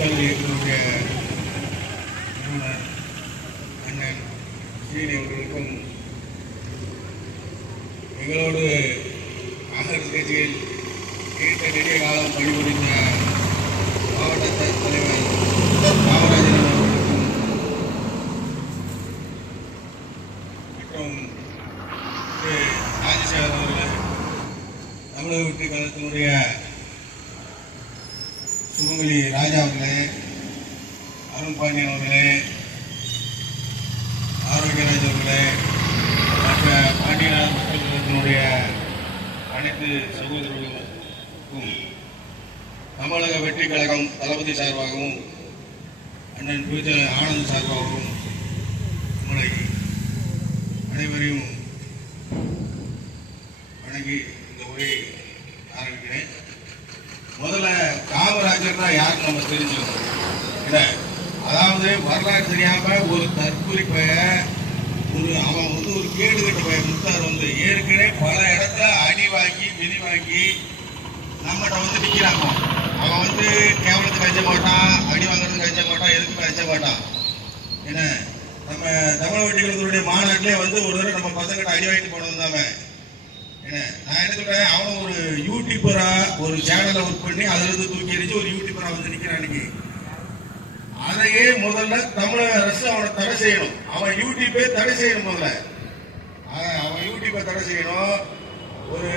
புத்தக இயக்கத்தினுடைய அண்ணன் ஸ்ரீனி அவர்களுக்கும் எங்களோடு காங்கிரஸ் கட்சியில் நீண்ட நெடிய காலம் பணிபுரிந்த மாவட்ட தலைவர் காமராஜன் அவர்களுக்கும் மற்றும் திரு ராஜசேகர் அவர்கள் தமிழக வெற்றி கழகத்தினுடைய சுமங்கலி ராஜா அவர்களே அருண் அவர்களே ஆரோக்கியராஜ் அவர்களே மற்ற பாண்டியநாதன் மக்கள் அனைத்து சகோதரர்களுக்கும் தமிழக வெற்றி கழகம் தளபதி சார்பாகவும் அண்ணன் பூஜை ஆனந்த் சார்பாகவும் உங்களை அனைவரையும் வணங்கி இந்த உரையை ஆரம்பிக்கிறேன். முதல்ல காமராஜர்னா யாருன்னு நம்ம தெரிஞ்சுக்கணும். இல்லை அதாவது வரலாறு தெரியாம ஒரு தற்குறிப்பை ஒரு அவன் வந்து ஒரு கேடு கட்ட பையன் முத்தார் வந்து ஏற்கனவே பல இடத்துல அடி வாங்கி மிதி வாங்கி நம்மகிட்ட வந்து நிற்கிறாங்க அவன் வந்து கேவலத்துக்கு அஞ்ச மாட்டான் அடி வாங்குறதுக்கு அஞ்ச மாட்டான் எதுக்குமே அஞ்ச மாட்டான். என்ன? நம்ம தமிழ் வெட்டிகளுடைய மாநாட்டிலே வந்து ஒரு தடவை நம்ம பசங்கிட்ட அடி வாங்கிட்டு போனது தான் என்ன? நான் என்ன சொல்றேன்? அவன் ஒரு யூடியூபரா ஒரு சேனலை ஒர்க் பண்ணி அதுல இருந்து தூக்கி எறிஞ்சு ஒரு யூடியூபரா வந்து நிற்கிறான் இன்னைக்கு. அதையே முதல்ல தமிழக அரசு அவனை தடை செய்யணும். அவன் யூடியூப்பே தடை செய்யணும் முதல்ல. அவன் யூடியூப்பை தடை செய்யணும். ஒரு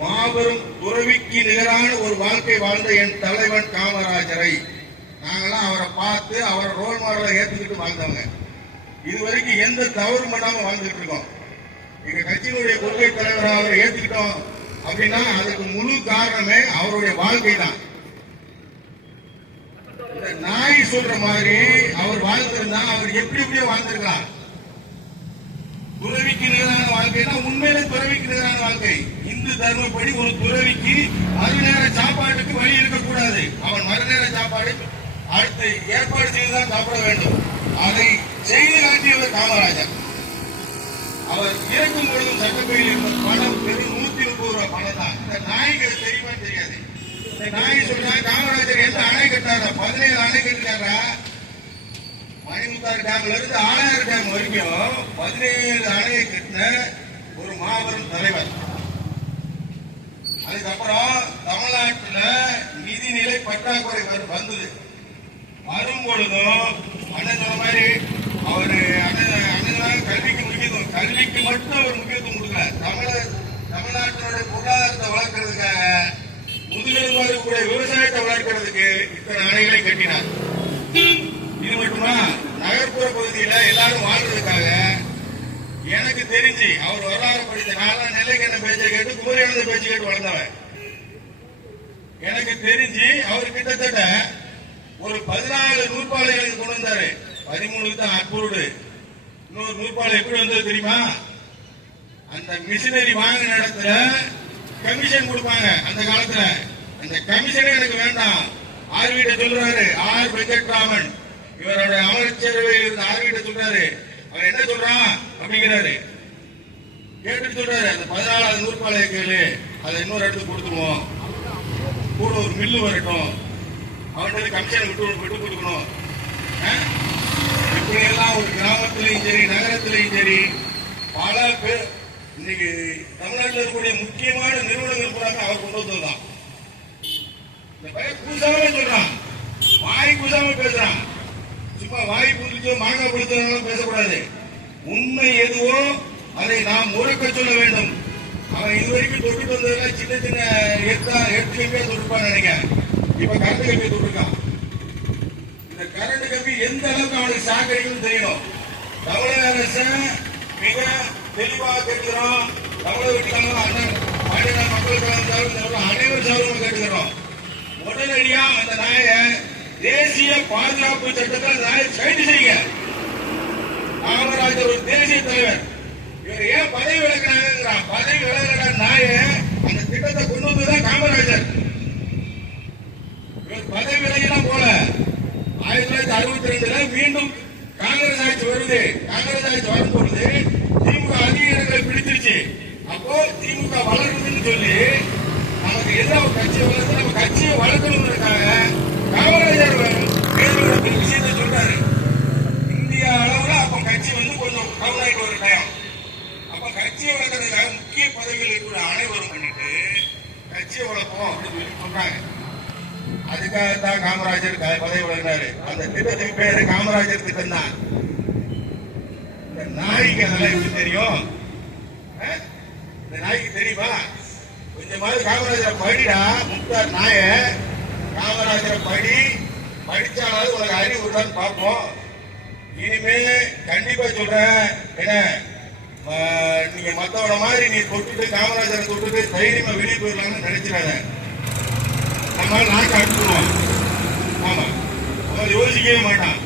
மாபெரும் துறவிக்கு நிகரான ஒரு வாழ்க்கை வாழ்ந்த என் தலைவன் காமராஜரை. நாங்கெல்லாம் அவரை பார்த்து அவரை ரோல் மாடலை ஏற்றுக்கிட்டு வாழ்ந்தவங்க. இதுவரைக்கும் எந்த தவறும் பண்ணாம வாழ்ந்துட்டு இருக்கோம். எங்க கட்சியினுடைய கொள்கை தலைவரை அவரை ஏற்றுக்கிட்டோம் அப்படின்னா அதுக்கு முழு காரணமே அவருடைய வாழ்க்கை தான் இந்த நாய் சொல்ற மாதிரி அவர் வாழ்ந்திருந்தா அவர் எப்படி எப்படியோ வாழ்ந்திருக்கலாம். துறவிக்கு நிகழான வாழ்க்கைனா உண்மையிலே துறவிக்கு நிகழான வாழ்க்கை. இந்து தர்மப்படி ஒரு துறவிக்கு மறுநேர சாப்பாட்டுக்கு வழி இருக்கக்கூடாது. அவன் மறுநேர சாப்பாடு அடுத்து ஏற்பாடு செய்துதான் சாப்பிட வேண்டும். அதை செய்து காட்டியவர் காமராஜர். அவர் இறக்கும் பொழுதும் சட்டப்பையில் பணம் பெரும் நூத்தி முப்பது ரூபாய் பணம் தான் இந்த நாய்கள் தெரியுமா தெரியாது. நாய் சொல்றா காமராஜர் எந்த அணை கட்டாரா பதினேழு அணை கட்டினாரா? மணிமுத்தாறு டேம்ல இருந்து ஆலாயிரம் டேம் வரைக்கும் பதினேழு அணையை கட்டின ஒரு மாபெரும் தலைவர். அதுக்கப்புறம் தமிழ்நாட்டுல நிதிநிலை பற்றாக்குறை வரு- வந்தது. வரும்பொழுதும் அண்ணன் சொன்ன மாதிரி அவர் அண்ணன் அண்ணன் கல்விக்கு முக்கியத்துவம் கல்விக்கு மட்டும் அவர் முக்கியத்துவம் கொடுக்கல. தமிழ தமிழ்நாட்டினுடைய பொருளாதாரத்தை வளர்க்கறதுக்காக முதுகெலும்பா விவசாயத்தை வளர்க்கறதுக்கு இத்தனை அணைகளை கட்டினார். இது மட்டுமா? நகர்ப்புற பகுதியில எல்லாரும் வாழ்றதுக்காக எனக்கு தெரிஞ்சு அவர் வரலாறு படித்த நாலாம் நிலைக்கு என்ன பேச்சை கேட்டு குமரியானந்த பேச்சு கேட்டு வளர்ந்தவர். எனக்கு தெரிஞ்சு அவர் கிட்டத்தட்ட ஒரு பதினாலு நூற்பாலைகளுக்கு கொண்டு வந்தாரு. பதிமூணுக்கு தான் அப்ரூவ்டு இன்னொரு நூற்பாலை எப்படி வந்தது தெரியுமா? அந்த மிஷினரி வாங்கின இடத்துல கமிஷன் கொடுப்பாங்க அந்த காலத்துல. அந்த கமிஷனே எனக்கு வேண்டாம். ஆர்விட்ட சொல்றாரு. ஆர் வெங்கட்ராமன் இவரோட அமைச்சரவையில் இருந்த ஆர்விட்ட சொல்றாரு. அவர் என்ன சொல்றான் அப்படிங்கிறாரு. கேட்டு சொல்றாரு. அந்த பதினாலாவது நூற்பாளைய கேளு. அதை இன்னொரு இடத்துக்கு கொடுத்துருவோம். கூட ஒரு மில்லு வரட்டும். அவன்கிட்ட கமிஷன் விட்டு விட்டு கொடுக்கணும். ஆ? இப்படியெல்லாம் ஒரு கிராமத்திலையும் சரி நகரத்திலையும் சரி பல பேர் இன்னைக்கு தமிழ்நாட்டில் இருக்கக்கூடிய முக்கியமான நிறுவனங்கள் கூட அவர் கொண்டு வந்ததுதான் வாய் புரிஞ்சோ மாங்காய் பேசக்கூடாது. உண்மை எதுவோ அதை நாம் உறக்க சொல்ல வேண்டும். அவன் இதுவரைக்கும் தொட்டு வந்ததெல்லாம் சின்ன சின்ன எடுத்தா எடுத்து கம்பியா தொட்டுப்பான்னு நினைக்கிறேன். இப்ப கரண்ட் கம்பியை தொட்டுருக்கான். இந்த கரண்ட் கம்பி எந்த அளவுக்கு அவனுக்கு சாக்கடிக்கும் தெரியணும். தமிழக அரசு மிக தெளிவாக கேட்கிறோம். தமிழக வீட்டுக்கான அண்ணன் மாநில மக்கள் கழகம் அனைவரும் சார்பில் கேட்டுக்கிறோம். உடனடியா அந்த நாயை தேசிய பாதுகாப்பு சட்டத்தை நாயை கைது செய்யுங்க. காமராஜர் ஒரு தேசிய தலைவர். இவர் ஏன் பதவி விலகிறாங்கிறான் பதவி விலகிற நாய அந்த திட்டத்தை கொண்டு வந்ததுதான் காமராஜர். இவர் பதவி விலகினா போல. ஆயிரத்தி தொள்ளாயிரத்தி அறுபத்தி ரெண்டுல மீண்டும் காங்கிரஸ் ஆட்சி வருது. காங்கிரஸ் ஆட்சி வரும் பொழுது திமுக அதிகாரங்களை பிடிச்சிருச்சு. அப்போ திமுக வளருதுன்னு சொல்லி நமக்கு எதிராக கட்சி வளர்த்து நம்ம கட்சியை வளர்க்கணும் கட்சியை வளர்க்கறதுக்காக முக்கிய பதவியில் இருக்கிற அனைவரும் பண்ணிட்டு கட்சியை வளர்ப்போம் அப்படின்னு சொல்லி சொன்னாங்க அதுக்காக தான் காமராஜர் பதவி வழங்கினாரு. அந்த திட்டத்துக்கு பேரு காமராஜர் திட்டம் தான் இந்த நாய்க்கு அதெல்லாம் எப்படி தெரியும்? இந்த நாய்க்கு தெரியுமா? கொஞ்சமாவது காமராஜரை படிடா முக்தார் நாய. காமராஜரை படி படிச்சாலாவது ஒரு அறிவு தான் பார்ப்போம். இனிமே கண்டிப்பா சொல்றேன் என்ன? நீங்க மத்தவன மாதிரி நீ தொட்டுட்டு காமராஜரை தொட்டுட்டு தைரியமா வெளியே போயிடலாம்னு நினைச்சிடாத. நம்ம நாக்கு அடிச்சுடுவோம் ஆமா. அவன் யோசிக்கவே மாட்டான்.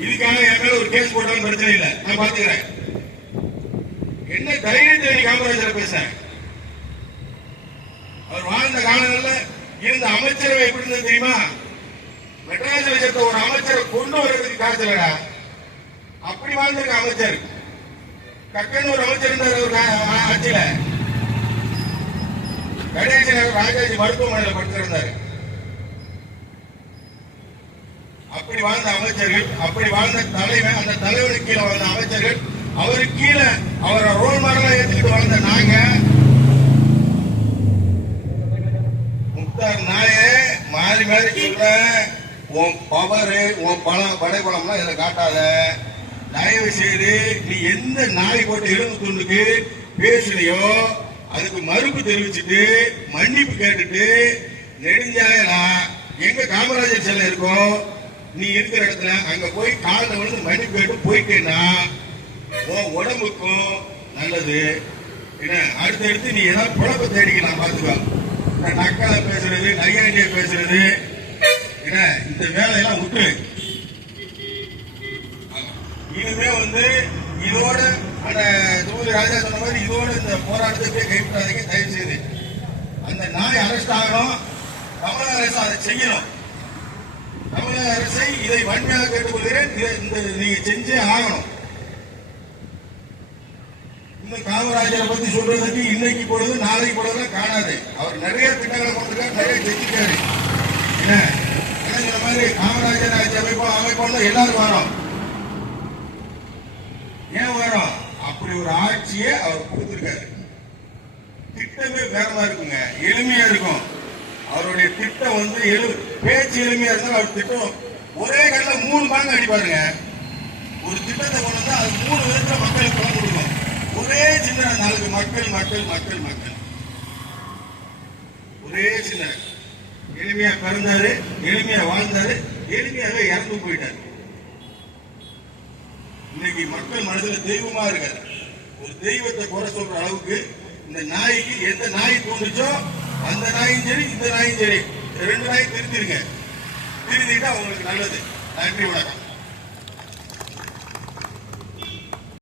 இதுக்காக என் மேல ஒரு கேஸ் போட்டாலும் பிரச்சனை இல்லை. நான் பாத்துக்கிறேன். என்ன தைரியத்தை நீ காமராஜரை பேச? அவர் வாழ்ந்த காலங்களில் இருந்த அமைச்சரவை எப்படி இருந்தது தெரியுமா? மெட்ராஸ் வச்சிருக்க ஒரு அமைச்சரை கொண்டு வர்றதுக்கு காசு வேடா அப்படி வாழ்ந்திருக்க அமைச்சர். கக்கன் ஒரு அமைச்சர் இருந்தார் ஒரு ஆட்சியில கணேசன் ராஜாஜி மருத்துவமனையில் படுத்திருந்தார். அப்படி வாழ்ந்த அமைச்சர்கள் அப்படி வாழ்ந்த தலைவன் அந்த தலைவனுக்கு கீழே வாழ்ந்த அமைச்சர்கள் அவருக்கு கீழே அவரை ரோல் மாடலா ஏற்றுக்கிட்டு வாழ்ந்த நாங்க முக்தார் நாயே மாறி மாறி சொல்ற உன் பவரு உன் பணம் படைபலம்லாம் இதை காட்டாத. தயவு செய்து நீ எந்த நாய் போட்டு எலும்பு துண்டுக்கு பேசுறியோ அதுக்கு மறுப்பு தெரிவிச்சுட்டு மன்னிப்பு கேட்டுட்டு நெடுஞ்சாயலா எங்க காமராஜர் சிலை இருக்கோ நீ இருக்கிற இடத்துல அங்க போய் காலில் விழுந்து மன்னிப்பு கேட்டு போயிட்டேன்னா உன் உடம்புக்கும் நல்லது. என்ன அடுத்தடுத்து நீ ஏதாவது புழப்ப தேடிக்கலாம் பாத்துக்கோ நக்கால பேசுறது நையாண்டிய பேசுறது என்ன இந்த வேலையெல்லாம் விட்டு இனிமே வந்து இதோட அந்த ஜோதி ராஜா சொன்ன மாதிரி இதோட இந்த போராட்டத்தை போய் கைவிட்டாதீங்க தயவு செய்து அந்த நாய் அரெஸ்ட் ஆகணும் தமிழக அரசு அதை செய்யணும். தமிழக அரசை இதை வன்மையாக கேட்டுக்கொள்கிறேன். இந்த நீங்க செஞ்சே ஆகணும். இன்னும் காமராஜரை பத்தி சொல்றதுக்கு இன்னைக்கு போடுறது நாளைக்கு பொழுது காணாது. அவர் நிறைய திட்டங்களை கொண்டிருக்காரு நிறைய செஞ்சுட்டாரு என்ன? இந்த மாதிரி காமராஜர் ஆட்சி அமைப்போம் அமைப்போம் எல்லாரும் வரோம் ஏன் வரோம் அப்படி ஒரு ஆட்சியை அவர் கொடுத்திருக்காரு. திட்டமே வேறதா இருக்குங்க. எளிமையா இருக்கும். அவருடைய திட்டம் வந்து எழு பேச்சு எளிமையா இருந்தாலும் அவர் திட்டம் ஒரே கடல மூணு பாங்க அடிப்பாருங்க. ஒரு திட்டத்தை கொண்டு வந்தா அது மூணு விதத்துல மக்களுக்கு பணம் கொடுக்கும். ஒரே சின்ன நாளுக்கு மக்கள் மக்கள் மக்கள் மக்கள். ஒரே சின்ன எளிமையா பிறந்தாரு எளிமையா வாழ்ந்தாரு எளிமையாவே இறந்து போயிட்டாரு. இன்னைக்கு மக்கள் மனதில் தெய்வமா இருக்காரு. ஒரு தெய்வத்தை குறை சொல்ற அளவுக்கு இந்த நாய்க்கு எந்த நாய் தோணுச்சோ அந்த நாயும் சரி இந்த நாயும் சரி. ரெண்டு நாயும் திருத்திருங்க திருத்திட்டா அவங்களுக்கு நல்லது. நன்றி வணக்கம்.